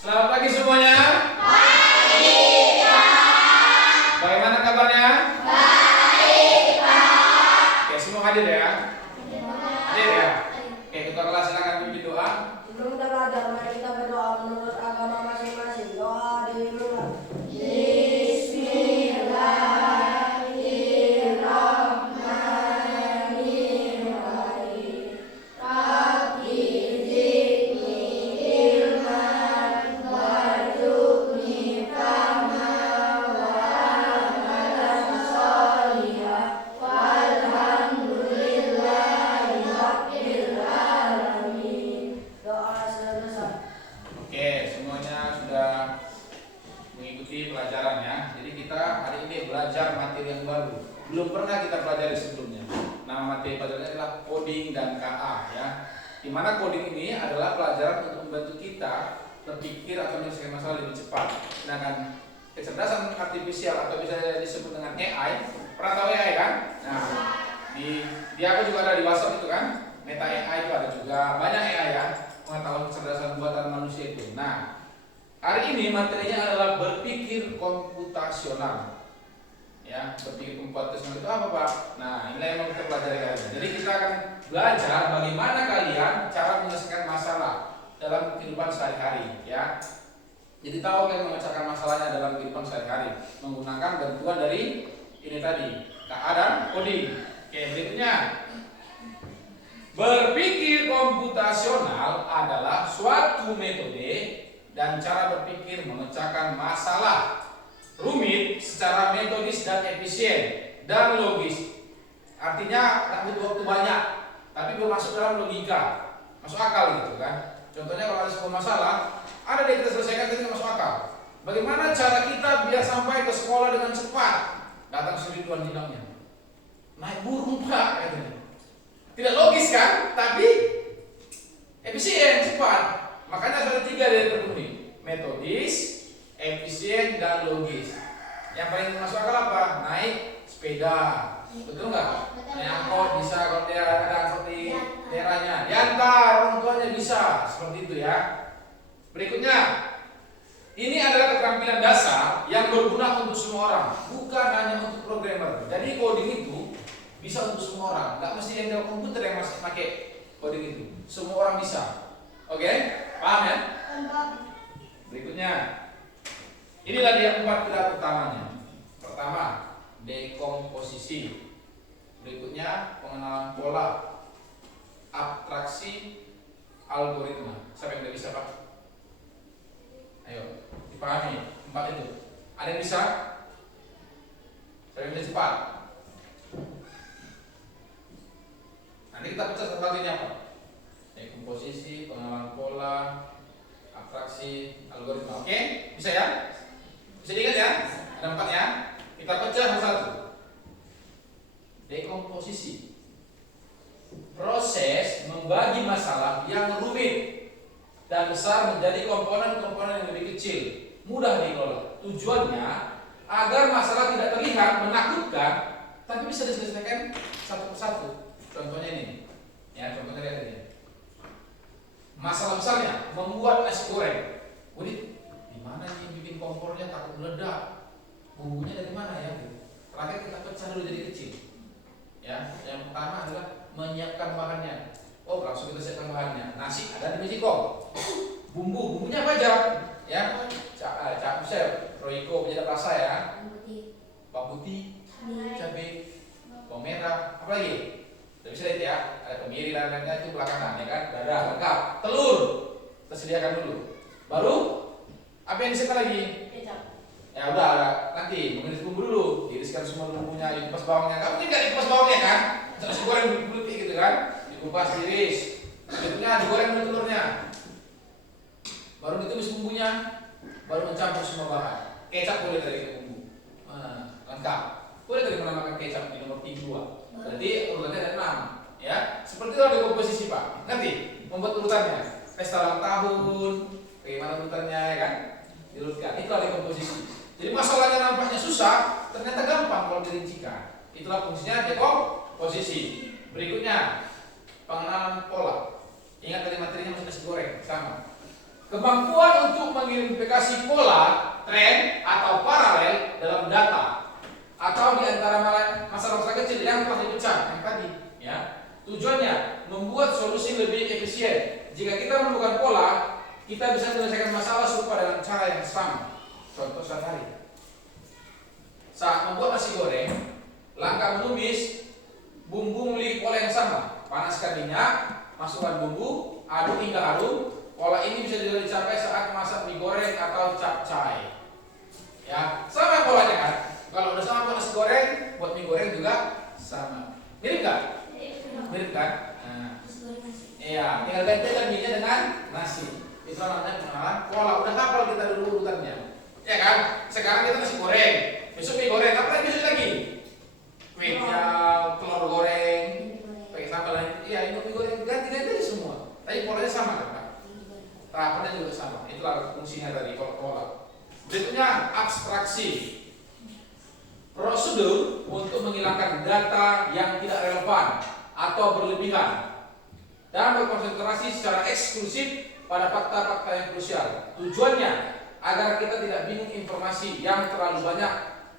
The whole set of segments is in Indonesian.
Selamat pagi semuanya. Pagi, Pak. Bagaimana kabarnya? Baik, Pak. Oke, semua hadir ya? Hadir ya? Oke, ketua kelas silakan pimpin doa. Sebelum kita belajar, mari kita berdoa menurut agama masing-masing. Doa dimulai. Doa selesai. Oke, semuanya sudah mengikuti pelajaran ya. Jadi kita hari ini belajar materi yang baru. Belum pernah kita pelajari sebelumnya. Nama materi pelajarannya adalah coding dan KA ya. Di mana coding ini adalah pelajaran untuk membantu kita berpikir atau menyelesaikan masalah lebih cepat. Sedangkan kecerdasan artifisial atau bisa disebut dengan AI, pernah tahu AI kan? Nah, di aku juga ada di WhatsApp itu kan, Meta AI itu ada juga, banyak AI ya, pengetahuan kecerdasan buatan manusia itu. Nah, hari ini materinya adalah berpikir komputasional. Ya, berpikir komputasional itu apa Pak? Nah, inilah yang mau kita pelajari kali ini. Jadi kita akan belajar bagaimana kalian cara menyelesaikan masalah dalam kehidupan sehari-hari ya. Jadi tahu kalian memecahkan masalahnya dalam kehidupan sehari-hari menggunakan bantuan dari ini tadi, KA dan coding. Oke, berikutnya. Berpikir komputasional adalah suatu metode dan cara berpikir memecahkan masalah rumit secara metodis dan efisien dan logis. Artinya tak butuh waktu banyak, tapi bermasuk dalam logika, masuk akal gitu kan. Contohnya kalau ada sebuah masalah, ada yang kita selesaikan tapi masuk akal. Bagaimana cara kita biar sampai ke sekolah dengan cepat? Datang Ridwan hilangnya, naik burung Pak katanya. Tidak logis kan, tapi efisien, cepat. Makanya ada 3 dari terpenuhi: metodis, efisien, dan logis. Yang paling masuk akal apa? Naik sepeda, betul nggak? Naik angkot bisa, kalau dia ada angkot di daerahnya, diantar orang tuanya bisa, seperti itu ya. Berikutnya, ini adalah keterampilan dasar yang berguna untuk semua orang, bukan hanya untuk programmer. Jadi coding itu bisa untuk semua orang, nggak mesti yang dalam komputer yang masih pakai coding itu. Semua orang bisa. Oke, paham ya? Berikutnya, inilah dia 4 pilar utamanya. Pertama, dekomposisi. Berikutnya, pengenalan pola, abstraksi, algoritma. Siapa yang udah bisa Pak? Ayo, dipahami 4 itu. Ada yang bisa? Siapa yang bisa cepat? Nanti kita pecah satu ini apa? Dekomposisi, pengenalan pola, abstraksi, algoritma. Oke? Bisa ya? Bisa diingat ya? Ada 4 ya? Kita pecah satu. Dekomposisi. Proses membagi masalah yang rumit dan besar menjadi komponen-komponen yang lebih kecil, mudah dikelola. Tujuannya agar masalah tidak terlihat menakutkan, tapi bisa diselesaikan satu persatu. Contohnya ini, ya contohnya lihat ini. Masalah besarnya membuat nasi goreng. Udit, di mana nih bikin kompornya takut meledak? Bumbunya dari mana ya? Terakhir kita pecah dulu jadi kecil. Ya, yang pertama adalah menyiapkan bahannya. Oh, langsung kita siapkan bahannya. Nasi ada di Mexico. Bumbunya apa aja? Ya, cak usep, roiko, penyedap rasa ya. Bawang putih, cabai, bawang merah, apa lagi? Tidak bisa lihat ya, ada kemiri dan lain-lain itu belakangan ya kan, dada lengkap, telur kita sediakan dulu. Baru apa yang disiapkan lagi? Kecap. Ya udah, nanti mengiris bumbu dulu, diiriskan semua bumbunya, dikupas bawangnya. Kamu tidak dikupas bawangnya kan? Terus goreng bulat gitu kan, dikupas, diiris, berikutnya digoreng dulu telurnya. Baru ditumis bumbunya, baru mencampur semua bahan. Kecap boleh dari bumbu, lengkap. Boleh dari menambahkan kecap di nomor 2. Berarti urutannya ada 6 ya. Seperti itu ada komposisi Pak. Nanti membuat urutannya. Pesta ulang tahun, bagaimana urutannya ya kan? Diurutkan. Itu ada komposisi. Jadi masalahnya nampaknya susah, ternyata gampang kalau dirincikan. Itulah fungsinya dekomposisi. Berikutnya, pengenalan pola. Ingat dari materinya masih nasi goreng sama. Kemampuan untuk mengidentifikasi pola, tren, atau paralel dalam data atau di antara masalah-masalah kecil yang telah dipecah yang tadi, ya. Tujuannya membuat solusi lebih efisien. Jika kita menemukan pola, kita bisa menyelesaikan masalah serupa dengan cara yang sama. Contoh sehari-hari. Saat membuat nasi goreng, langkah menumis, bumbu memiliki pola yang sama. Panaskan minyak, masukkan bumbu, aduk hingga harum. Pola ini bisa juga dicapai saat memasak mie goreng atau capcay. Ya, sama polanya kan? Kalau udah sama buat nasi goreng, buat mie goreng juga sama. Mirip nggak? Mirip kan? Nah, iya, tinggal gantikan mie-nya dengan nasi. Itu namanya pengenalan pola. Udah hafal kita dulu urutannya. Ya kan? Sekarang kita nasi goreng, besok mie goreng, apa lagi besok lagi? Kue tiaw, telur goreng, pakai sambal lain. Iya, ini mie goreng ganti-ganti semua. Tapi polanya sama kan, Pak? Tahapannya juga sama. Itulah fungsinya tadi pola. Berikutnya abstraksi. Prosedur untuk menghilangkan data yang tidak relevan atau berlebihan dan berkonsentrasi secara eksklusif pada fakta-fakta yang krusial. Tujuannya agar kita tidak bingung informasi yang terlalu banyak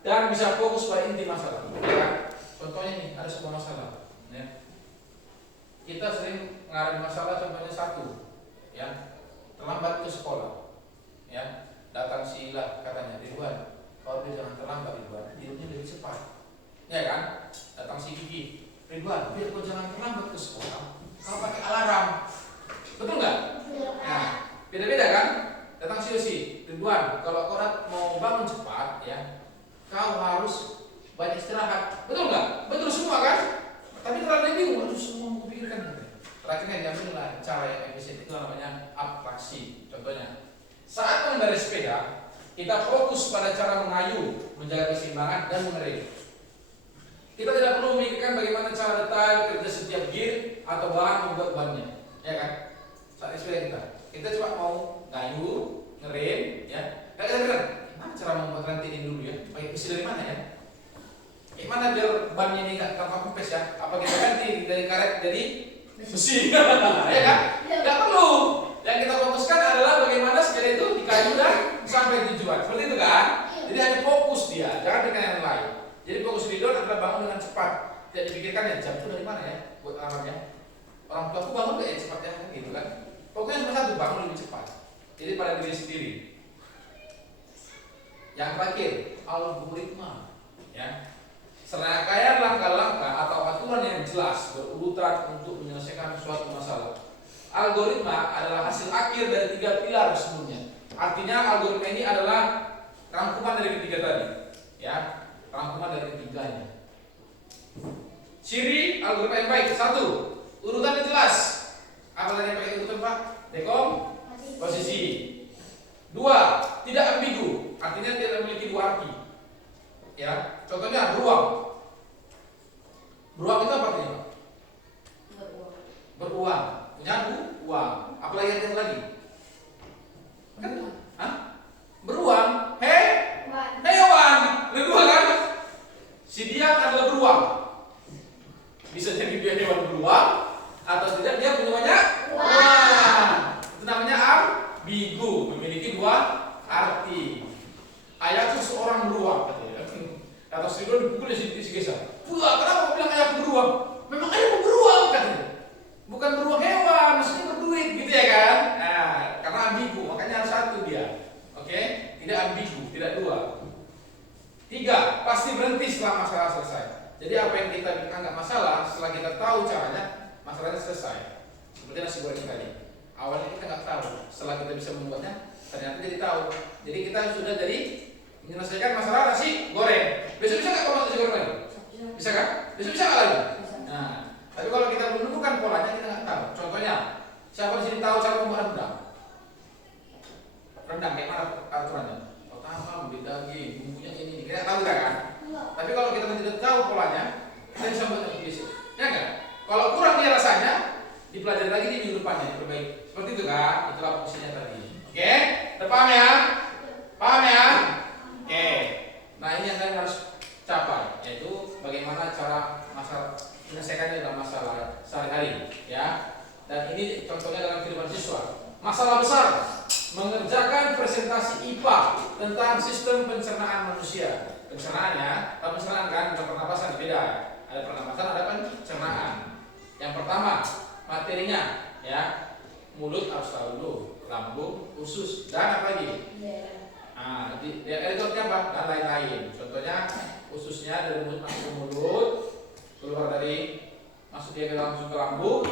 dan bisa fokus pada inti masalah. Ya, contohnya nih, ada sebuah masalah. Ya. Kita sering mengalami masalah contohnya satu, ya, terlambat ke sekolah. Ya, datang si Ila katanya, Ridwan, kalau dia jangan terlambat Ridwan, tidurnya lebih cepat. Ya kan? Datang si Kiki, Ridwan, biar kau jangan terlambat ke sekolah, kau pakai alarm. Betul nggak? Nah, beda-beda kan? Datang si Yosi, Ridwan, kalau kau mau bangun cepat, ya, kau harus banyak istirahat. Betul nggak? Betul semua kan? Tapi terlalu bingung, harus semua memikirkan. Terakhirnya diambillah cara yang efisien, itu namanya abstraksi. Contohnya, saat mengendarai sepeda, kita fokus pada cara mengayuh, menjaga keseimbangan dan mengerem. Kita tidak perlu memikirkan bagaimana cara detail kerja setiap gear atau bahan membuat bannya, ya kan? Saat sepeda kita cuma mau ngayuh, ngerem, ya. Kalian gimana cara membuat rantai ini dulu ya? Pakai besi dari mana ya? Gimana biar bannya ini nggak tanpa kempes ya? Apa kita ganti dari karet jadi besi? Ya kan? Nggak perlu. Yang kita fokuskan adalah bagaimana sepeda itu dikayu dan sampai tujuan. Seperti itu kan? Jadi hanya fokus dia, jangan dengan yang lain. Jadi fokus tidur adalah bangun dengan cepat. Tidak dipikirkan ya jam itu dari mana ya buat alarmnya. Orang tua aku bangun gak ya cepat ya gitu kan? Pokoknya cuma satu, bangun lebih cepat. Jadi pada diri sendiri. Yang terakhir, algoritma. Ya. Serangkaian langkah-langkah atau aturan yang jelas berurutan untuk menyelesaikan suatu masalah. Algoritma adalah hasil akhir dari 3 pilar sebelumnya. Artinya algoritma ini adalah rangkuman dari ketiga tadi, ya, rangkuman dari ketiganya. Ciri algoritma yang baik: 1, urutannya jelas. Apa tadi yang pakai urutan Pak? Posisi. 2, tidak ambigu, artinya tidak memiliki 2 arti. Ya, contohnya beruang. Beruang itu apa artinya Pak? Beruang. Punya uang. Apalagi yang lagi? Kan? Hah? Beruang. Hewan. Kedua kan? Si dia adalah beruang. Bisa jadi dia hewan beruang atau tidak dia punya banyak uang. Itu namanya ambigu, memiliki 2 arti. Ayahku seorang beruang katanya. Kata si Ridwan dipukul si Gesa. Wah, kenapa kau bilang ayahku beruang? Memang ayahku beruang katanya. Bukan beruang hewan, maksudnya berduit gitu ya kan? Nah, karena ambigu, makanya harus 1 dia. Oke? Tidak ambigu, tidak 2. 3, pasti berhenti setelah masalah selesai. Jadi apa yang kita anggap masalah, setelah kita tahu caranya, masalahnya selesai. Seperti nasi goreng tadi. Awalnya kita nggak tahu, setelah kita bisa membuatnya, ternyata jadi tahu. Jadi kita sudah jadi menyelesaikan masalah nasi goreng. Besok bisa nggak kalau nasi goreng lagi? Bisa kan? Besok bisa nggak lagi? Nah, tapi kalau kita menemukan polanya kita nggak tahu. Contohnya, siapa di sini tahu cara membuat rendang? Rendang kayak mana aturannya? Pertama, ambil daging, bumbunya ini, kita tahu kan? Tapi kalau kita tidak tahu polanya, kita bisa buat yang besok. Ya kan? Kalau kurang dia rasanya, dipelajari lagi di minggu depannya, diperbaiki. Seperti itu kan? Itulah fungsinya tadi. Oke? Paham ya? Paham ya? Oke. Nah ini yang kalian harus capai, yaitu bagaimana cara menyelesaikannya dalam masalah sehari-hari, ya. Dan ini contohnya dalam kehidupan siswa. Masalah besar presentasi IPA tentang sistem pencernaan manusia. Pencernaannya, pencernaan kan, bukan pernapasan, beda. Ada pernapasan, ada pencernaan. Yang pertama, materinya, ya, mulut harus tahu dulu, lambung, usus, dan apa lagi? Nah, elektrotnya apa? Dan lain-lain. Contohnya, ususnya dari mulut masuk ke mulut, keluar dari masuk dia langsung ke lambung,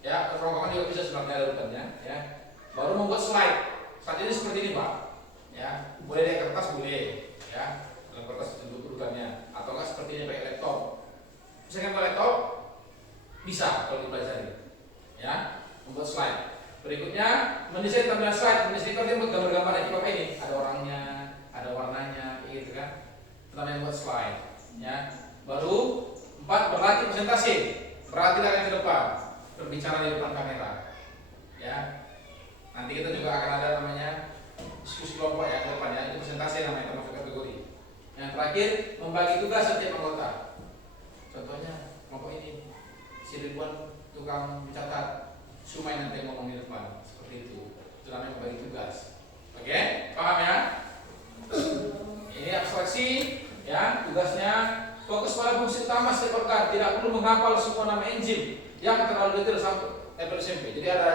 ya, kerongkongan juga bisa sebenarnya ada urutannya, ya. Baru membuat slide. Slide ini seperti ini, Pak. Ya, boleh di kertas boleh, ya. Dalam kertas itu urutannya, atau enggak seperti ini pakai laptop. Misalkan pakai laptop bisa kalau dipelajari, ya. Membuat slide. Berikutnya mendesain tampilan slide, mendesain gambar-gambar yang pakai ini, ada orangnya, ada warnanya, gitu kan. Namanya membuat slide, ya. Baru 4, berlatih presentasi. Perhatikan yang ke depan, berbicara di depan kamera, ya. Nanti kita juga akan ada namanya diskusi kelompok ya ke depan, ya. Itu presentasi namanya, termasuk kategori. Yang terakhir, membagi tugas setiap anggota. Contohnya kelompok ini, si Ridwan tukang mencatat, Sumai nanti ngomong di depan, seperti itu. Itu namanya membagi tugas. Oke, paham ya? Ini abstraksi, ya. Tugasnya fokus pada fungsi utama setiap organ. Tidak perlu menghafal semua nama enzim yang terlalu detail sampai level SMP. Jadi ada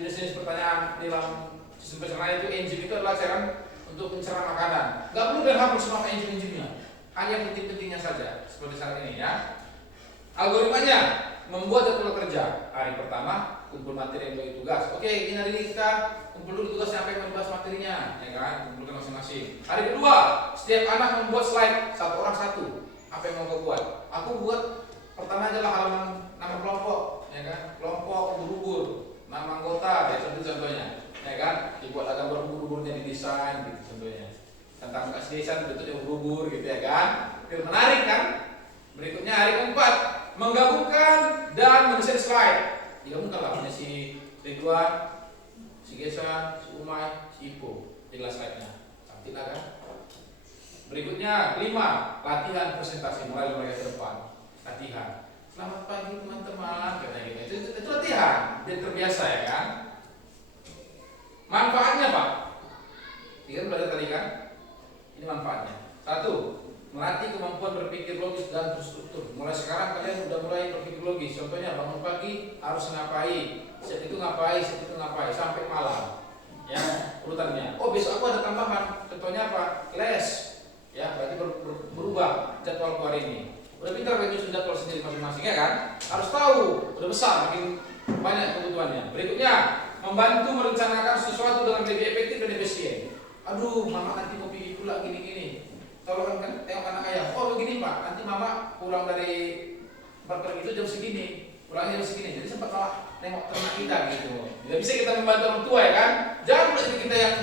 jenis-jenis pertanyaan di dalam sistem pencernaan itu, enzim itu adalah cairan untuk pencernaan makanan. Gak perlu dan hafal semua enzim-enzimnya, hanya penting-pentingnya saja. Seperti saat ini, ya. Algoritmanya, membuat jadwal kerja. Hari pertama kumpul materi yang bagi tugas. Oke, ini hari ini kita kumpul dulu tugas sampai membahas materinya, ya kan? Kumpulkan masing-masing. Hari kedua, setiap anak membuat slide, satu orang satu. Apa yang mau kau buat? Aku buat pertama aja lah halaman nama kelompok, ya kan? Kelompok ubur-ubur, nama anggota, ya contohnya, ya kan? Dibuat gambar ubur-uburnya didesain, gitu contohnya. Tentang bekas desa bentuknya ubur-ubur, gitu ya kan? Itu menarik kan? Berikutnya hari keempat, menggabungkan dan mendesain slide. Digabungkan lah, punya si Ridwan, si Gesa, si Umay, si Ipo. Jelas slide-nya, cantik lah kan? Berikutnya 5, latihan presentasi mulai mereka ke depan. Latihan. Selamat pagi teman-teman, katanya gitu. Itu latihan, biar terbiasa ya kan? Manfaatnya Pak? Ini kan belajar tadi kan? Ini manfaatnya. 1, melatih kemampuan berpikir logis dan terstruktur. Mulai sekarang kalian udah mulai berpikir logis. Contohnya bangun pagi harus ngapain, set itu ngapain, set itu ngapain, sampai malam. Ya, urutannya. Oh besok aku ada tambahan. Contohnya apa? Les. Ya, berarti berubah jadwal hari ini. Udah pintar menyusun jadwal sendiri masing-masing ya kan? Harus tahu. Udah besar, makin banyak kebutuhannya. Berikutnya, membantu merencanakan sesuatu dengan lebih efektif dan efisien. Aduh, mama nanti mau pergi pula gini-gini. Tolong kan tengok anak ayah. Oh begini Pak, nanti mama pulang dari tempat itu jam segini, pulangnya jam segini. Jadi sempat malah tengok ternak kita gitu. Tidak bisa kita membantu orang tua ya kan? Jangan pula jadi kita yang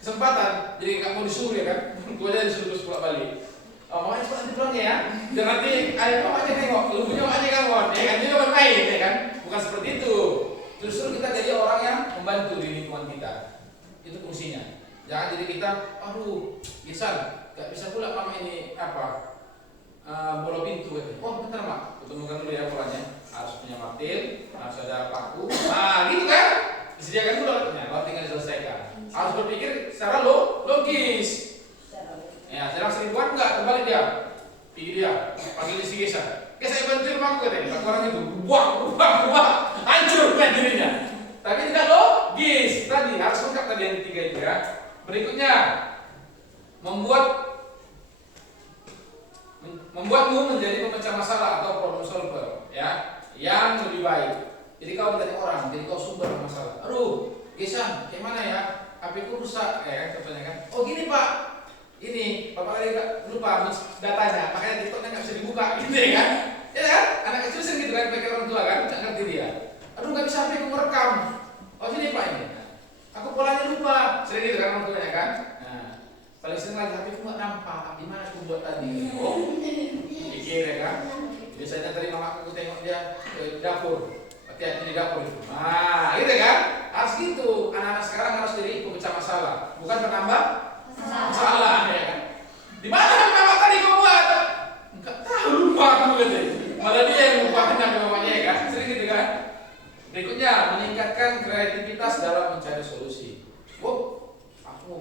kesempatan, jadi nggak mau disuruh ya kan? Orang tuanya disuruh pulang balik. Oh, mamanya cepat nanti pulangnya ya. Dan nanti ayah mamanya tengok, lubunya mamanya kawan, ya kan? Jadi main ya kan? Bukan seperti itu. Justru kita jadi orang yang membantu di lingkungan kita. Itu fungsinya. Jangan jadi kita, aduh, bisa. Gak bisa pula mama ini apa bola pintu gitu. Oh bentar mak, ketemukan dulu ya polanya. Harus punya martil, harus ada paku. Nah gitu kan, disediakan dulu alatnya, baru tinggal diselesaikan. Harus berpikir secara logis. Ya, sedang seribuan enggak, kembali dia, pergi dia, panggil si Gesa. Gesa bantuin mak gue deh, orang itu, buah, hancur kan dirinya. Tapi tidak logis. Tadi harus lengkap tadi yang ketiga itu ya. Berikutnya, membuatmu menjadi pemecah masalah atau problem solver ya yang lebih baik. Jadi kau menjadi orang, jadi kau sumber masalah. Aduh, Gesa, gimana ya? HP ku rusak, ya kan contohnya kan. Oh gini Pak, ini Bapak tadi lupa datanya, makanya TikToknya nggak bisa dibuka, gitu ya kan? Ya kan? Anak kecil sering gitu kan, pakai orang tua kan, nggak ngerti dia. Aduh nggak bisa HP ku merekam. Oh gini Pak ini, aku polanya lupa, sering gitu kan orang tuanya kan? Paling sering lagi HP ku nggak nampak, gimana aku buat tadi? Oh, pikir ya kan? Biasanya tadi mama aku tengok dia ke dapur, hati-hati di dapur itu. Nah, gitu kan? Harus gitu. Anak-anak sekarang harus jadi pemecah masalah, bukan penambah masalah, ya kan? Di mana mama tadi kau buat? Enggak tahu, lupa aku gitu. Malah dia yang lupakannya mamanya ya kan? Sering gitu kan? Berikutnya, meningkatkan kreativitas dalam mencari solusi. Oh, aku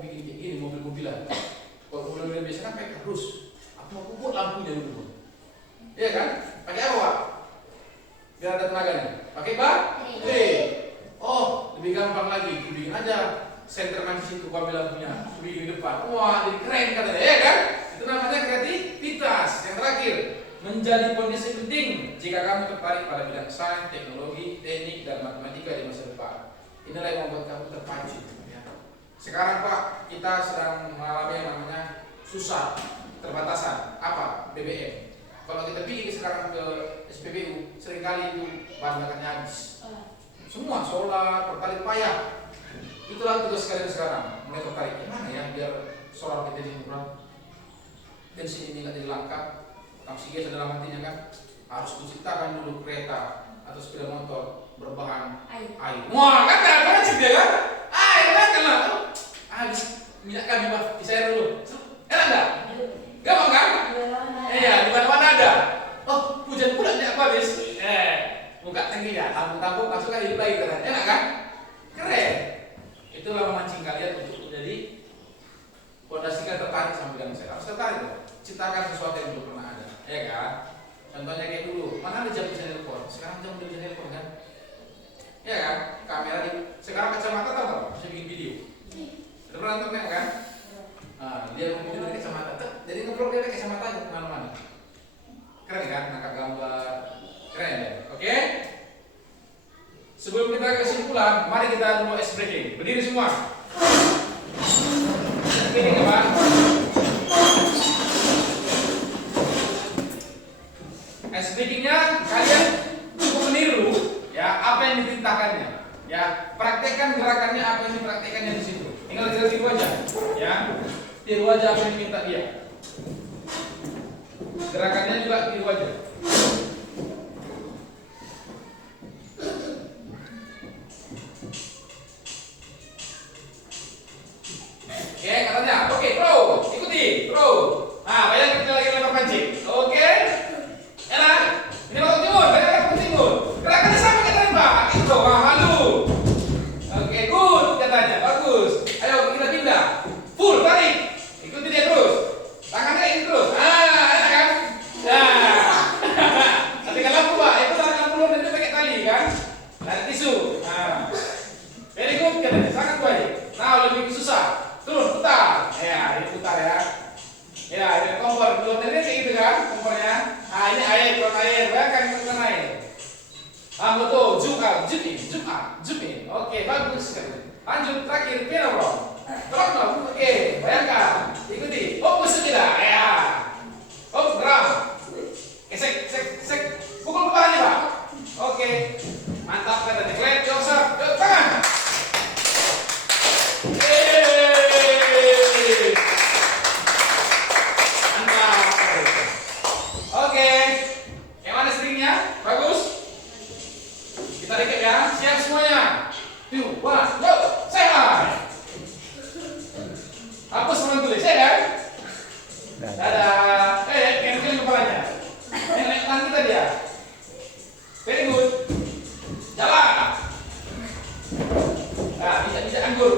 Senterman di situ, gua bilang punya di depan. Wah, jadi keren katanya, ya kan? Itu namanya kreativitas. Yang terakhir, menjadi kondisi penting jika kamu tertarik pada bidang sains, teknologi, teknik, dan matematika di masa depan. Inilah yang membuat kamu terpacu. Ya. Sekarang Pak, kita sedang mengalami yang namanya susah, keterbatasan. Apa? BBM. Kalau kita pergi sekarang ke SPBU, seringkali itu bahan bakarnya habis. Semua solar, pertalite payah. Itulah tugas kalian sekarang. Mulai tertarik gimana ya biar solar kita jadi murah, bensin ini nggak jadi langka. Oksigen dalam artinya kan harus diciptakan dulu kereta atau sepeda motor berbahan air. Wah kan ada sih dia kan? Air kan lah. Habis minyak kami Pak, disair dulu. Enak nggak? Gampang kan? Iya, di mana-mana ada. Oh, hujan pula minyak habis. Buka tangkinya, tampung-tampung masukkan hidup lagi kan? Enak kan? Keren. Itulah memancing kalian untuk menjadi fondasikan tertarik sama bidang saya. Harus tertarik loh. Ciptakan sesuatu yang belum pernah ada, ya kan? Contohnya kayak dulu, mana ada jam bisa nelpon? Sekarang jam udah bisa nelpon kan? Ya kan? Kamera di, sekarang kacamata tahu nggak? Bisa bikin video. Udah pernah nonton kan? Nah, dia video dari kacamata, jadi ngeblok dia pakai kacamata aja kemana-mana. Keren kan? Nangkap gambar, keren ya? Oke? Sebelum kita kesimpulan, mari kita dulu ice breaking. Berdiri semua. Ini apa? Ice breakingnya kalian cukup meniru ya apa yang diperintahkannya. Ya, praktekkan gerakannya apa yang dipraktekannya di situ. Tinggal tiru aja, ya. Tiru aja apa yang diminta dia. Gerakannya juga tiru aja. Oke, katanya. Oke, bro, ikuti, bro. Nah, bayangin kita lagi lempar pancing. Oke. Enak. Ini bakal timun, bayangkan timun. Gerakannya sama kita tembak. Itu, halu. Oke, good katanya. Bagus. Ayo kita pindah. Full tarik. Ikuti dia terus. Tangannya ini terus. Enak kan? Nah. Nanti kalau lampu, Pak, itu tangan lampu nanti pakai tali kan? Dari tisu. Nah. Very good katanya. Sangat baik. Nah, lebih susah. Turun, putar. Ya, ini putar ya. Ya, ini kompor. Belum tadi kayak gitu kan kompornya. Nah, ini air, buat air. Bayangkan bukan air. Ah, betul. Zoom out, zoom in, zoom out, zoom in. Oke, bagus sekali. Lanjut terakhir, piano bro. Terus bro. Oke, bayangkan. Ikuti. Fokus tidak? Ya. Oh, drum. Gesek, gesek, gesek. Pukul kepalanya, Pak. Oke. Mantap katanya. Clap yourself. Yuk, tangan. Oke, yang mana stringnya? Bagus. Kita recap ya, siap semuanya. 2, 1, go, say hi. Hapus orang tulis, ya kan? Dadah. Kena kepalanya. Naik tangan kita dia. Very good. Jalan. Nah, bisa anggur.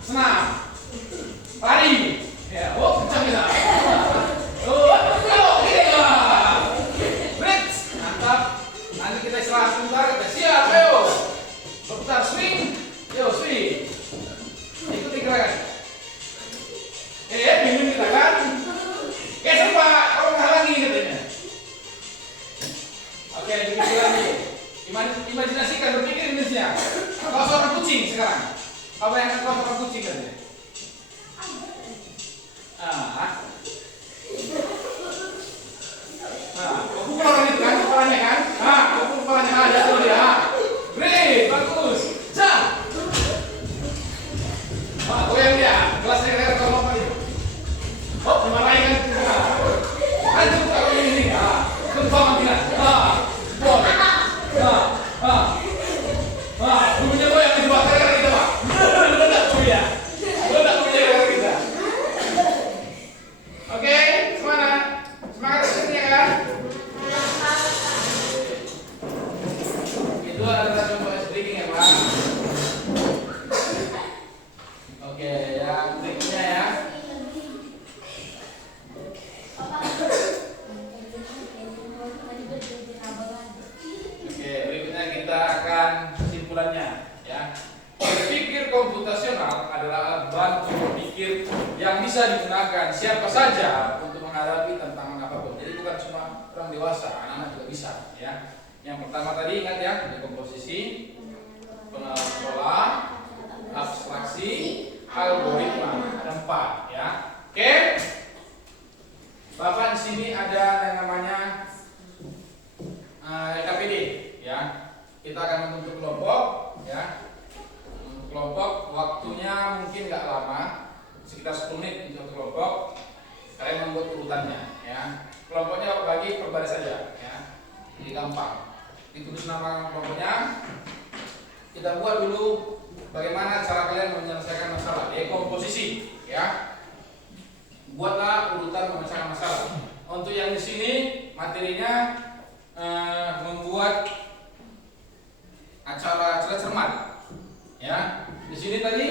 Senam. Lari. Ya, oh, kencang bisa. Nanti kita istirahat sebentar, kita siap, ayo berputar, swing, yo swing, ikuti gerakan. Bingung kita kan? Geser Pak, kalau menghalangi katanya. Oke, begitu lagi. Imajinasikan, berpikir Indonesia. Kau seorang kucing sekarang. Apa yang kau seorang kucing katanya? Pukul orang itu kan, kepalanya kan? Pukul kepalanya, jatuh dia. Great, bagus. Jump. Goyang dia, gelasnya kira-kira kalau lompat itu. Oh, dimarahin kan? Lanjut kalau ini. Kembang tidak. Bunyinya goyang di bawah kira-kira kita, Pak. Ledak bunyinya. Ledak bunyinya kira-kira kita. Oke, semangat. Semangat kesini kan? Itu adalah contoh speaking ya Pak. Oke, yang berikutnya ya. Oke, berikutnya kita akan kesimpulannya ya. Berpikir komputasional adalah bisa digunakan siapa saja untuk menghadapi tantangan apapun. Jadi bukan cuma orang dewasa, anak-anak juga bisa. Ya. Yang pertama tadi ingat ya, dekomposisi, pengenalan pola, abstraksi, algoritma. Ada 4 ya. Oke. Bapak di sini ada yang namanya LKPD ya. Kita akan membentuk kelompok ya. Kelompok waktunya mungkin nggak lama, sekitar 10 menit untuk kelompok. Kalian membuat urutannya ya. Kelompoknya bagi per baris saja ya. Jadi gampang. Ditulis nama kelompoknya. Kita buat dulu bagaimana cara kalian menyelesaikan masalah dekomposisi ya. Buatlah urutan memecahkan masalah. Untuk yang di sini materinya membuat acara cermat ya. Di sini tadi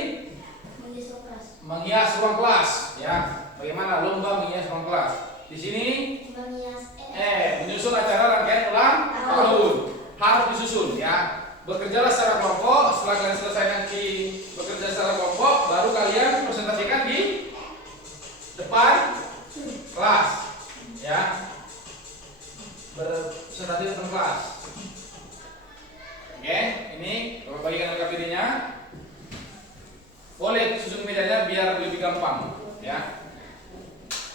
menghias ruang kelas ya. Bagaimana lomba menghias ruang kelas. Di sini menyusun acara rangkaian ulang tahun. Harus disusun ya. Bekerjalah secara kelompok. Setelah kalian selesai nanti bekerja secara kelompok, baru kalian presentasikan di depan kelas ya. Berpresentasi di depan kelas. Oke, ini Bapak bagikan LKPD-nya. Boleh susun mejanya biar lebih gampang ya.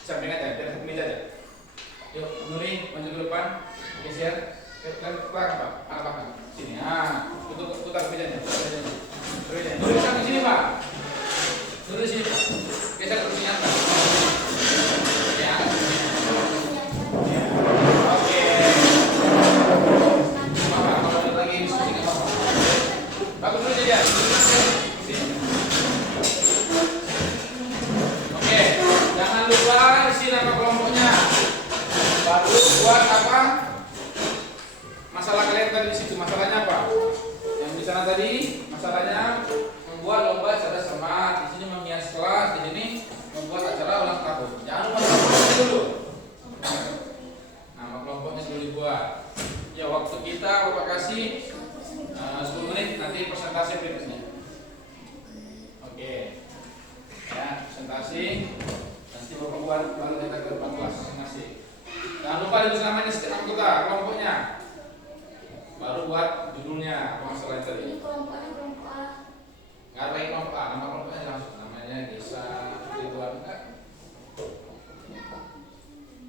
Samping aja, biar satu meja aja. Yuk, Nuri maju ke depan. Geser. Kan belakang Pak, arah belakang. Sini. Putar mejanya. Nuri sampai sini Pak. Nuri sini Pak. Geser kursinya Pak. Ya. Oke. Pak, kalau ada lagi diskusi nggak apa-apa. Bagus dulu jadi ya. Oke, jangan lupa isi nama kelompoknya. Baru buat apa? Masalah kalian tadi di situ. Masalahnya apa? Yang di sana tadi masalahnya membuat lomba cerdas cermat. Di sini menghias kelas. Di sini membuat acara ulang tahun. Jangan lupa nama kelompoknya dulu. Nama kelompoknya dulu dibuat. Ya waktu kita Bapak kasih 10 menit nanti presentasi berikutnya. Oke. Ya, presentasi. Nanti Bapak buat baru kita ke depan kelas masing-masing. Jangan lupa ditulis namanya setiap anggota kelompoknya. Baru buat judulnya apa masalah tadi. Ini kelompoknya kelompok A. Nggak pakai kelompok A, nama kelompoknya langsung namanya desa Ridwan enggak?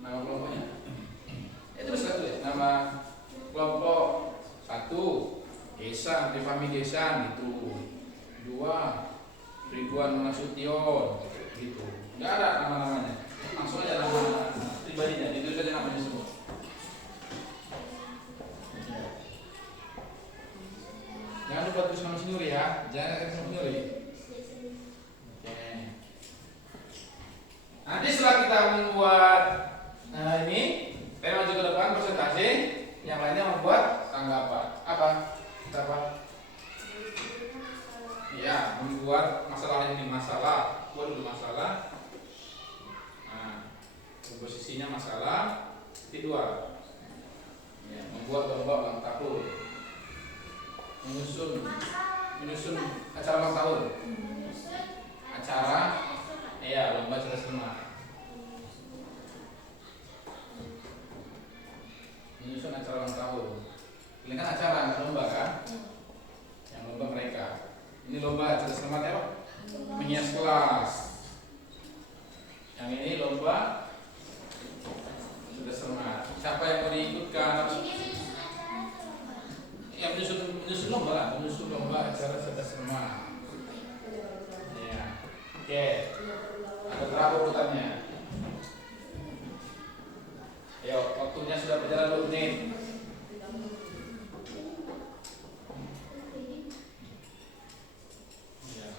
Nama kelompoknya. Itu bisa tulis nama kelompok 1 desa, Privami Desa gitu. 2 Ridwan Nasution gitu. Nggak ada nama-namanya. Langsung aja nama pribadinya, ditulis aja namanya semua. Jangan lupa tulis nama sendiri ya. Jangan kasih nama sendiri. Oke. Nanti setelah kita membuat ini, saya maju ke depan presentasi. Yang lainnya membuat tanggapan. Apa? Apa? Ya, membuat masalah ini masalah. Buat dulu masalah. Nah, komposisinya masalah. Kedua, ya, membuat lomba ulang tahun. Menyusun acara ulang tahun. Acara, ya lomba cerdas cermat. Menyusun acara ulang tahun. Ini kan acara, nggak lomba kan? Yang lomba mereka. Ini lomba cerdas cermat ya Pak? Menghias kelas. Yang ini lomba cerdas cermat. Siapa yang mau diikutkan? Ya menyusun lomba acara cerdas cermat. Ya. Oke. Ada berapa urutannya? Ayo, waktunya sudah berjalan 2 menit. Ya.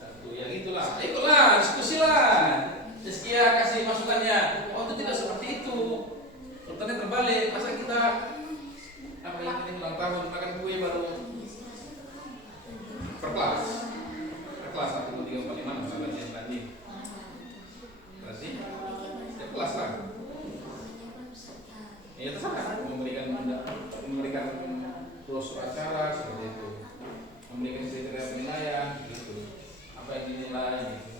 1, ya gitulah. Ikutlah, diskusilah. Rizkia kasih masukannya. Oh, itu tidak seperti itu. Urutannya terbalik. Masa kita apa ini ulang tahun makan kue baru per kelas 1, 2, 3, 4, 5 sampai yang tadi. Berarti setiap kelas kan? Ya terserah memberikan brosur acara seperti itu, memberikan kriteria penilaian gitu, apa yang dinilai gitu.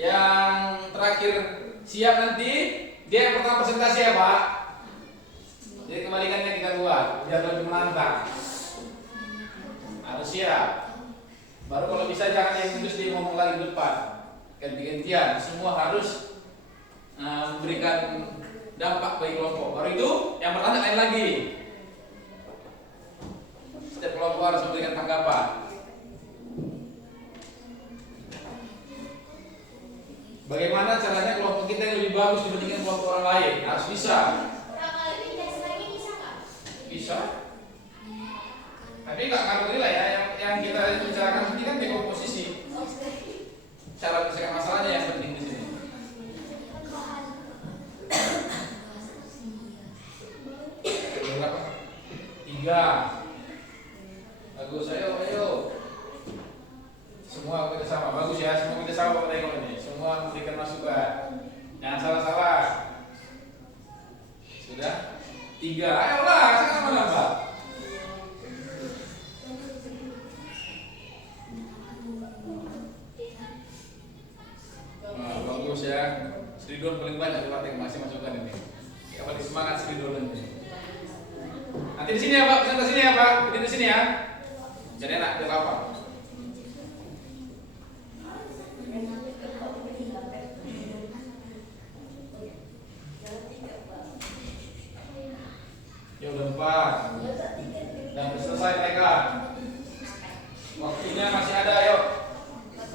Yang terakhir siap nanti, dia yang pertama presentasi ya Pak. Jadi kebalikannya kita buat, biar lebih menantang. Harus siap. Baru kalau bisa jangan yang terus dia ngomong lagi di depan. Ganti-gantian, semua harus memberikan dampak bagi kelompok. Baru itu yang bertanya lain lagi. Setiap kelompok harus memberikan tanggapan. Bagaimana caranya kelompok kita yang lebih bagus dibandingkan kelompok orang lain? Harus bisa. Bisa. Tapi nggak ngaruh nilai ya. Yang kita bicarakan ini kan dekomposisi. Cara menyelesaikan masalahnya yang penting di sini. Berapa? 3. Bagus, ayo. Semua kita sama, bagus ya. Semua kita sama Pak Tengok ini. Semua memberikan masukan. Jangan salah-salah. Sudah? 3. Ayolah, jangan menambah. Bagus ya. Sridon paling banyak Pak Tengok masih masukan ini. Ya paling semangat Sridon ini. Nanti di sini ya Pak, presentasi sini ya Pak. Di sini ya. Jadi enak biar apa? Ya udah 4. Dan selesai mereka. Waktunya masih ada, ayo.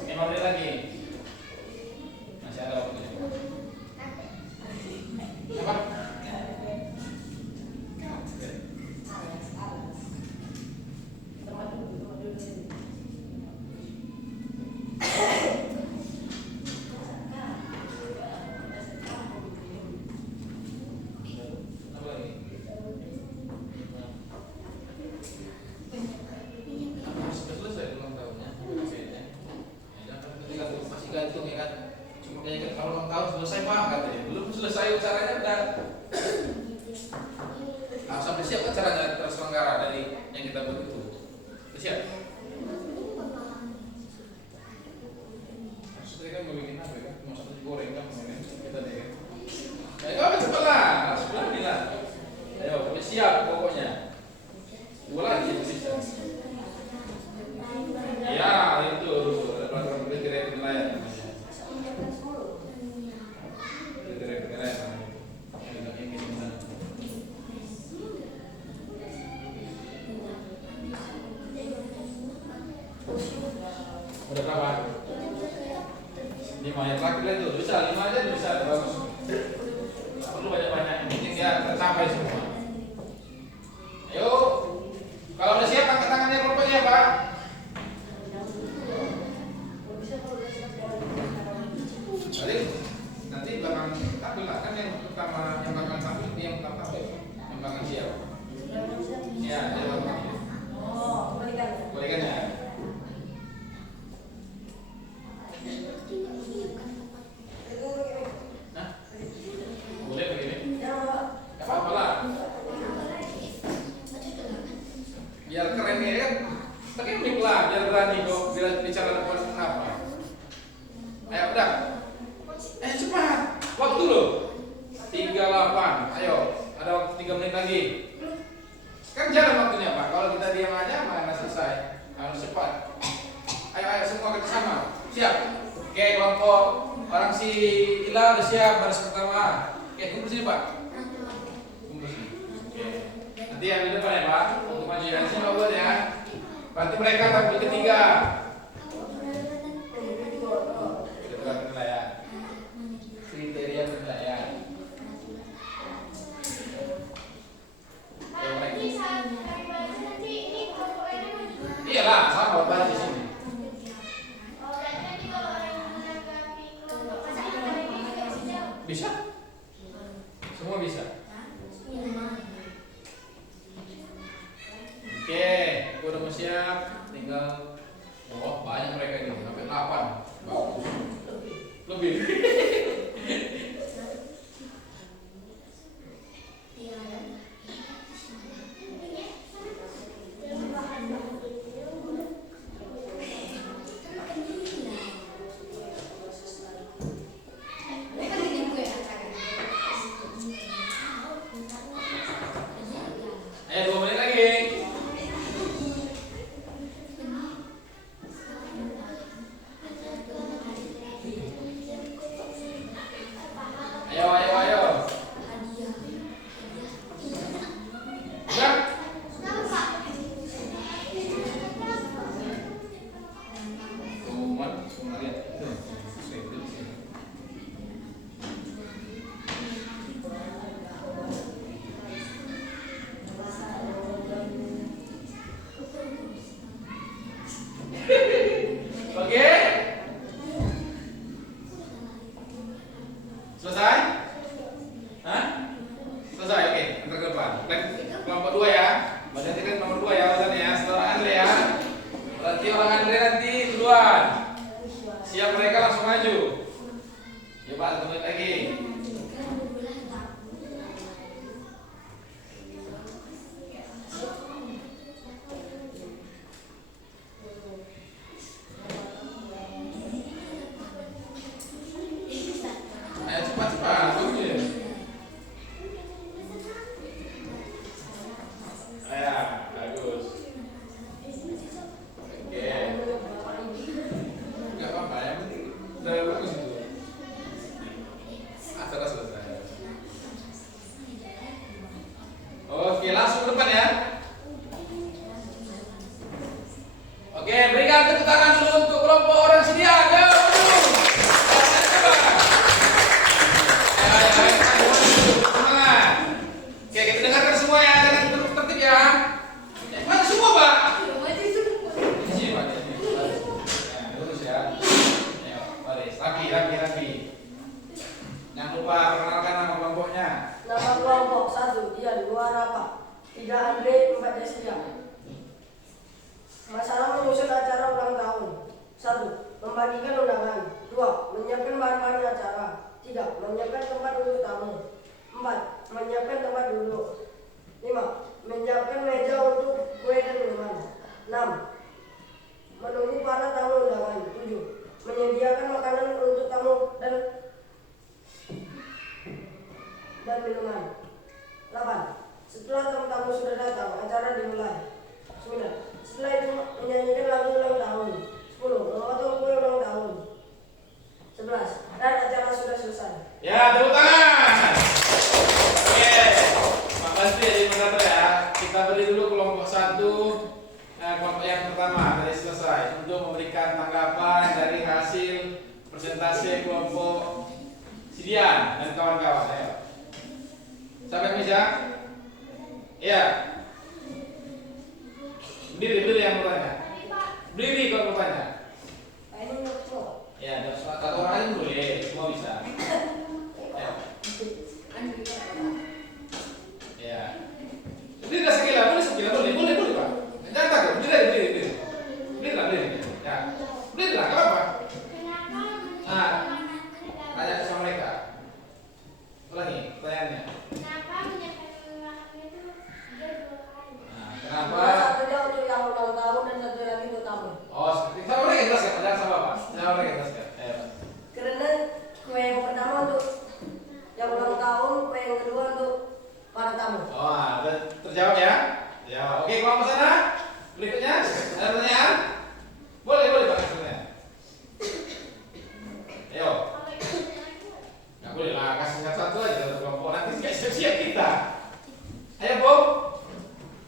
5 menit lagi. Masih ada waktunya. Apa? Selesai caranya udah sampai siap kan caranya terselenggara dari yang kita buat itu. Siap? Maksudnya kan mau bikin apa ya? Mau satu goreng kan kita deh. Ayo cepatlah, sudah bilang. Ayo, siap pokoknya. Dua lagi bisa. Ya itu peraturan kriteria penilaian. Udah berapa? 5 yang terakhir itu bisa 5 aja bisa bagus. Nggak perlu banyak-banyak, yang penting dia tercapai semua. Ayo, kalau udah siap angkat tangannya kelompoknya Pak. Jadi nanti belakang tampil lah kan yang pertama yang belakang tampil dia yang pertama tampil, yang belakang siap. Ya, dia belakang. Oh, boleh kan ya? Nah, boleh begini? Gak apa-apa lah. Biar keren ya kan? Pakai mic lah, biar berani kok bicara depan apa. Ayo udah. Cepat. Waktu loh. 38. Ayo, ada waktu 3 menit lagi. Kan jalan waktunya Pak. Kalau kita diam aja mana selesai. Harus cepat. Ayo semua kita sama. Siap. Oke, kelompok orang si Ila udah siap baris pertama. Oke, kumpul sini Pak. Kumpul sini. Oke. Nanti yang di depan ya Pak. Untuk maju ya. Sini Pak buat ya. Bantu mereka tampil ketiga. Kriteria penilaian. Kriteria penilaian. Iyalah, sama baris di sini. Bisa? Semua bisa? Oke, aku udah mau siap. Tinggal banyak mereka ini, sampai 8. Bagus. Lebih. maju. Coba 1 menit lagi. Ayo cepat-cepat, tunggu. Ya, bagus. Oke. Enggak apa-apa, yang penting udah bagus itu. Sudah selesai. Oke, langsung ke depan ya. Oke, berikan tepuk tangan dulu untuk kelompok orang sedia. Ayo, maju. Coba. Ayo, semangat. Oke, kita dengarkan semua ya, jangan tertib ya. Mana semua, Pak? Sini, Pak. Ya, lurus ya. Ayo, baris. Rapi. Jangan lupa perkenalkan nama kelompoknya. Nama kelompok 1, Dian, 2, Rafa, 3, Andre, 4, Destia. Masalah menyusun acara ulang tahun. 1. Membagikan undangan. 2. Menyiapkan bahan-bahan acara. 3. Menyiapkan tempat untuk tamu. 4. Menyiapkan tempat duduk. 5. Menyiapkan meja untuk kue dan minuman. 6. Menunggu para tamu undangan. 7. Menyediakan makanan untuk tamu dan minuman. 8. Setelah tamu-tamu sudah datang, acara dimulai. 9. Setelah itu menyanyikan lagu ulang tahun. 10. Memotong kue ulang tahun. 11. Dan acara sudah selesai. Ya, tepuk tangan. Oke, makasih ya di moderator ya. Kita beri dulu kelompok 1, kelompok yang pertama tadi selesai untuk memberikan tanggapan dari hasil presentasi kelompok Sidian dan kawan-kawan. Ayo. Sampai meja. Iya. Berdiri yang bertanya. Berdiri kalau bertanya. Ini nyokso. Ya, ada satu orang aja boleh, semua bisa. Ya. Ya. Berdiri sekila, boleh Pak. Jangan takut, berdiri. Berdiri. Ya. Berdiri lah, nggak apa-apa. Nah, tanya sama mereka. Ulangi pertanyaannya. Kenapa? Satunya untuk yang ulang tahun dan satu lagi untuk tamu. Oh, seperti sama mereka jelaskan, jangan sama Pak. Sama mereka jelaskan. Ayo. Karena kue yang pertama untuk yang ulang tahun, kue yang kedua untuk para tamu. Oh, terjawab ya? Ya, oke, kelompok sana. Berikutnya, ada pertanyaan? Boleh Pak, sebenarnya. Ayo. Nggak boleh lah, kasih satu aja satu kelompok. Nanti nggak siap-siap kita. Ayo, Bu.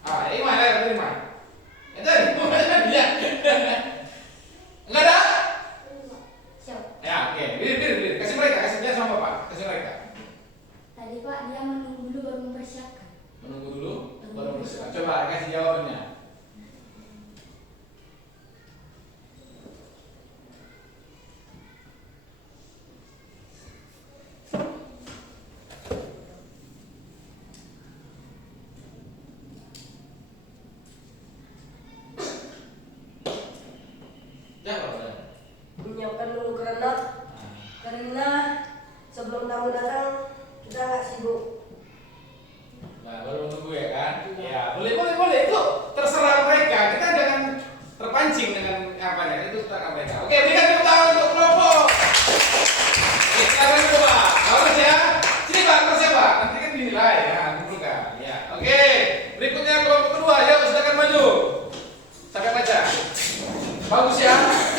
Iman, ayo, Iman. Itu dia. Enggak ada? Siap. Ya, oke. Berdiri. Kasih mereka, kasih dia sama Bapak. Kasih mereka. Tadi Pak, dia menunggu dulu baru mempersiapkan. Menunggu dulu, baru bersiap. Coba kasih jawabannya. Menyiapkan dulu karena sebelum tamu datang kita nggak sibuk. Nah, baru menunggu ya kan? Ya, boleh. Itu terserah mereka. Kita jangan terpancing dengan apa ya. Itu terserah mereka. Oke, berikan tepuk tangan untuk kelompok. Oke, sekarang coba. Bagus ya. Sini Pak, terus ya Pak. Nanti kan dinilai ya, dikumpulkan. Ya. Oke, berikutnya kelompok kedua. Yuk, silakan maju. Sampai baca. Bagus ya.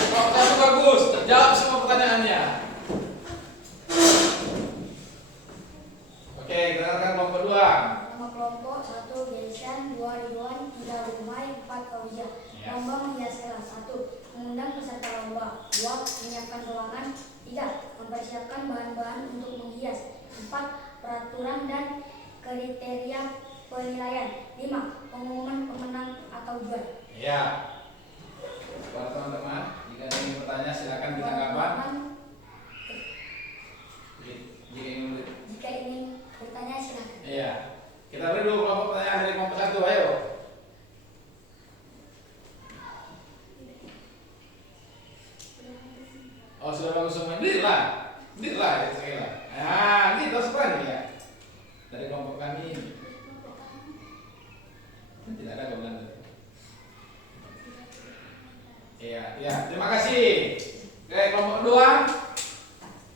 Kelompok satu bagus. Terjawab semua pertanyaannya. Oke, kita dengarkan kelompok dua. Nama kelompok 1 Delisan, 2 Ridwan, 3 Umay, 4 Fauzia. Ya. Lomba menghias kelas. 1. Mengundang peserta lomba. 2. Menyiapkan ruangan. 3. Mempersiapkan bahan-bahan untuk menghias. 4. Peraturan dan kriteria penilaian. 5. Pengumuman pemenang atau juara. Ya. Para teman-teman, jika ingin bertanya silakan ditanggapan. Jika ingin bertanya silakan. Iya. Kita beri dulu kelompok pertanyaan dari kelompok satu, ayo. Oh, sudah bagus semua. Berdiri Lah ya sekali lah. Nah, ini terus berani ya. Dari kelompok kami ini. Tidak ada gabungan. Iya. Terima kasih. Oke, kelompok kedua.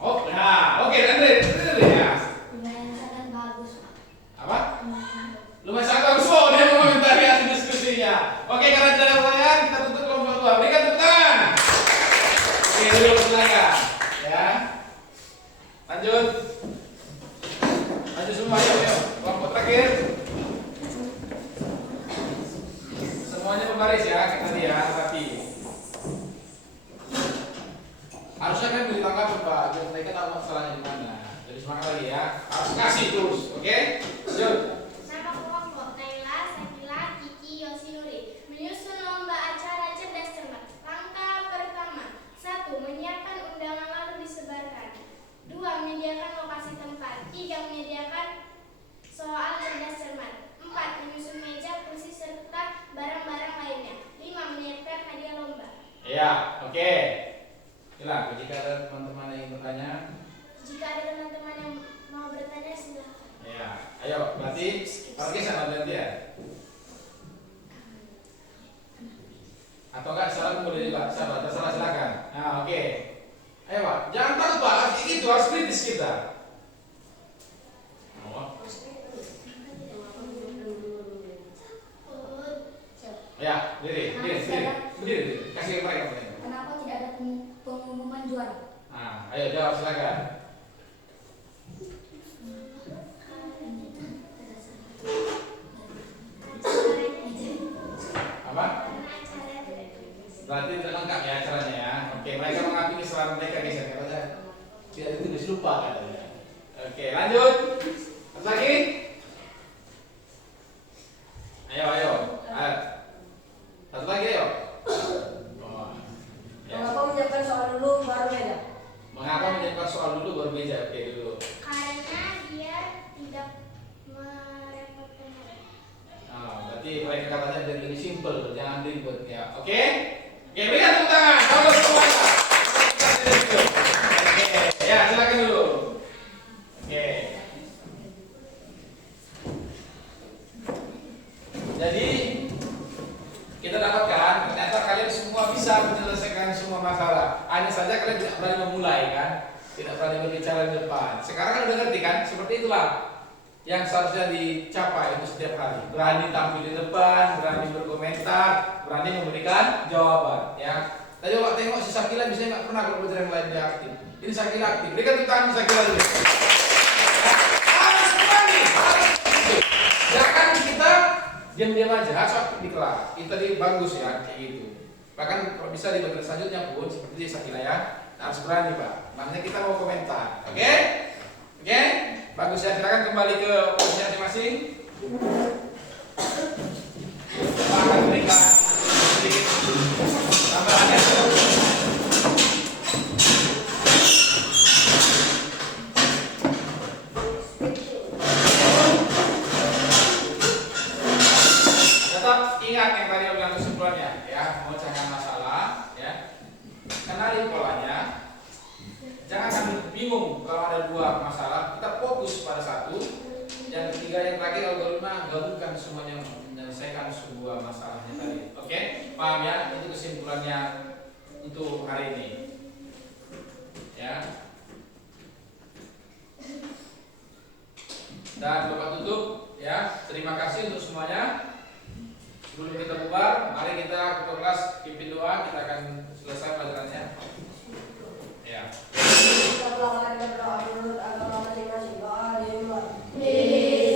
Oh, nah, oke, Andre ya. Lumayan sangat bagus. Apa? Lumayan sangat bagus. Oh, dia mengomentari hasil diskusinya. Oke, karena tidak ada pertanyaan, kita tutup kelompok kedua. Berikan tepuk tangan. Oke, dulu silakan. Ya. Lanjut semua, yuk. Kelompok terakhir. Semuanya berbaris ya, kita lihat rapi. Harusnya kan ditangkap Pak, biar mereka tahu masalahnya di mana. Jadi semangat lagi ya, harus kasih terus, oke? Lanjut. Nama kelompok Naila, Sakila, Kiki, Yosinuri menyusun lomba acara cerdas cermat. Langkah pertama, 1. Menyiapkan undangan lalu disebarkan. 2. Menyediakan lokasi tempat. 3. Menyediakan soal cerdas cermat. 4. Menyusun meja, kursi, serta barang-barang lainnya. 5. Menyiapkan hadiah lomba. Ya, oke. Silakan, jika ada teman-teman yang ingin bertanya. Jika ada teman-teman yang mau bertanya, silakan. Ya, ayo, berarti pergi sama gantian. Atau enggak, salah boleh juga, salah, terserah silakan. Nah, oke. Ayo Pak, jangan takut Pak, itu harus kritis kita. Oh. Ya, diri, kasih mereka pertanyaan. Kenapa tidak ada pengumuman juara? Nah, ayo jawab silakan. Apa? Berarti tidak lengkap ya acaranya ya. Oke, mereka mengakui kesalahan mereka guys ya. Katanya tidak itu lupa katanya. Oke, lanjut. Satu lagi. Ayo. Satu lagi ayo. Oh. Ya. Mengapa menyiapkan soal dulu baru beda? Mengapa menyiapkan soal dulu baru meja? Oke dulu. Karena dia tidak merepotkan. Berarti mereka katanya jadi lebih simpel, jangan ribet ya. Oke, berikan tepuk tangan. Kalau semuanya. Oke, ya silakan dulu. Oke. Jadi kita dapatkan ternyata kalian semua bisa menyelesaikan semua masalah. Hanya saja kalian tidak berani memulai kan, tidak berani berbicara di depan. Sekarang kan udah ngerti kan, seperti itulah yang seharusnya dicapai itu setiap hari. Berani tampil di depan, berani berkomentar, berani memberikan jawaban. Ya. Tadi Pak tengok si Sakila bisa nggak pernah kalau belajar yang lain dia aktif. Ini Sakila aktif. Berikan tepuk tangan Sakila dulu. Ya. Harus berani, harus gitu. Jangan kita diam-diam aja, harus aktif di kelas. Itu tadi bagus ya kayak gitu. Bahkan kalau bisa di bagian selanjutnya pun seperti Sakila ya, harus berani Pak. Makanya kita mau komentar, oke? Oke? Bagus ya, silakan kembali ke posisi masing-masing. Kita akan berikan sedikit tambahan ya. Tetap ingat yang tadi aku bilang kesimpulannya ya, memecahkan masalah ya. Kenali polanya. Jangan bingung kalau ada dua masalah, kita fokus pada satu. Yang ketiga, yang terakhir, algoritma gabungkan semuanya menyelesaikan sebuah masalahnya tadi. Oke, paham ya? Itu kesimpulannya untuk hari ini. Ya. Dan Bapak tutup ya. Terima kasih untuk semuanya. Sebelum kita bubar, mari kita ke kelas pimpin doa, kita akan selesai pelajarannya. Ya. Kita pelanggan berdoa menurut agama masing-masing. Doa dimulai. Iya.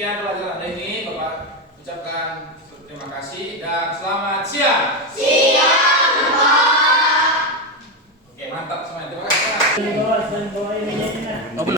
Demikian pelajaran hari ini, Bapak ucapkan terima kasih dan selamat siang. Siang, Pak. Oke, mantap semuanya. Terima kasih. Di bawah, dan bawa ininya.